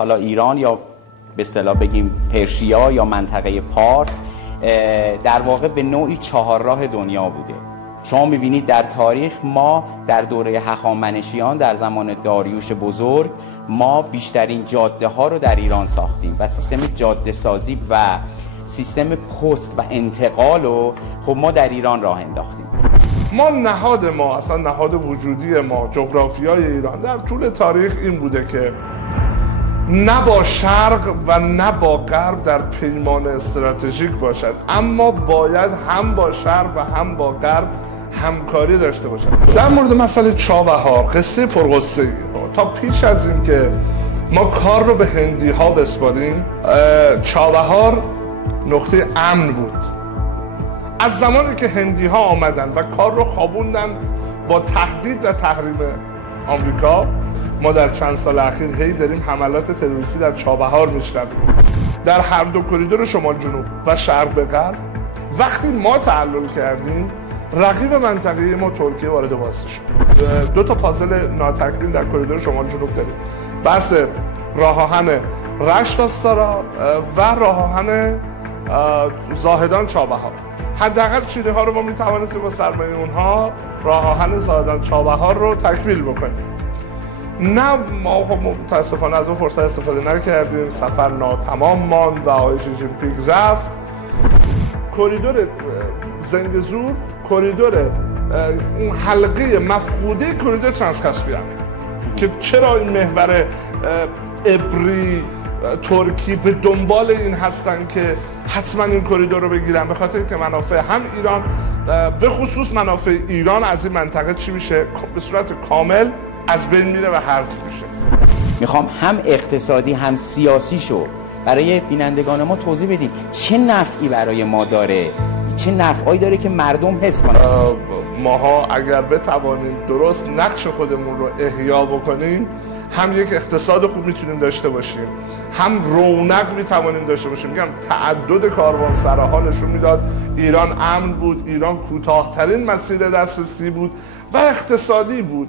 حالا ایران یا به اصطلاح بگیم پرشیا یا منطقه پارس در واقع به نوعی چهارراه دنیا بوده. شما میبینید در تاریخ ما در دوره هخامنشیان در زمان داریوش بزرگ ما بیشترین جاده ها رو در ایران ساختیم و سیستم جاده سازی و سیستم پست و انتقال رو خب ما در ایران راه انداختیم. ما نهاد ما اصلا نهاد وجودی ما جغرافیای ایران در طول تاریخ این بوده که نه با شرق و نه با غرب در پیمان استراتژیک باشد، اما باید هم با شرق و هم با غرب همکاری داشته باشد. در مورد مسئله چابهار قصه پرقصه‌ای تا پیش از این که ما کار رو به هندی ها بسپاریم، چابهار نقطه امن بود. از زمانی که هندی ها آمدن و کار رو خوابوندن با تهدید و تحریم آمریکا، ما در چند سال اخیر هی داریم حملات تروریستی در چابهار میشنویم. در هر دو کریدور شمال جنوب و شرق به غرب وقتی ما تعلل کردیم، رقیب منطقه‌ای ما ترکیه وارد بازی شد. دو تا پازل ناتکمیل در کریدور شمال جنوب داریم. بحث راه آهن رشت آستارا و راه آهن زاهدان چابهار. حداقل چیده ها رو ما میتوانستیم با سرمایه اونها راه آهن زاهدان چابهار رو تکمیل بکنیم. نه، ما خب متاسفانه از اون فرصت استفاده نکردیم. سفر ناتمام ماند و آقای شی جین پینگ رفت. کریدور زنگزور، کریدور اون حلقه مفقوده کریدور ترانسکاسپیانه که چرا این محور ابری ترکی به دنبال این هستن که حتما این کریدور رو بگیرن، به خاطر که منافع هم ایران به خصوص منافع ایران از این منطقه چی میشه؟ به صورت کامل از بین میره و حذف میشه. میخوام هم اقتصادی هم سیاسی شو برای بینندگان ما توضیح بدیم چه نفعی برای ما داره، چه نفعی داره که مردم حس کنن. ماها اگر بتوانیم درست نقش خودمون رو احیا بکنیم، هم یک اقتصاد خوب میتونیم داشته باشیم، هم رونق میتوانیم داشته باشیم. میگم تعدد کاروانسراها نشون میداد ایران امن بود، ایران کوتاه‌ترین مسیر دسترسی بود و اقتصادی بود.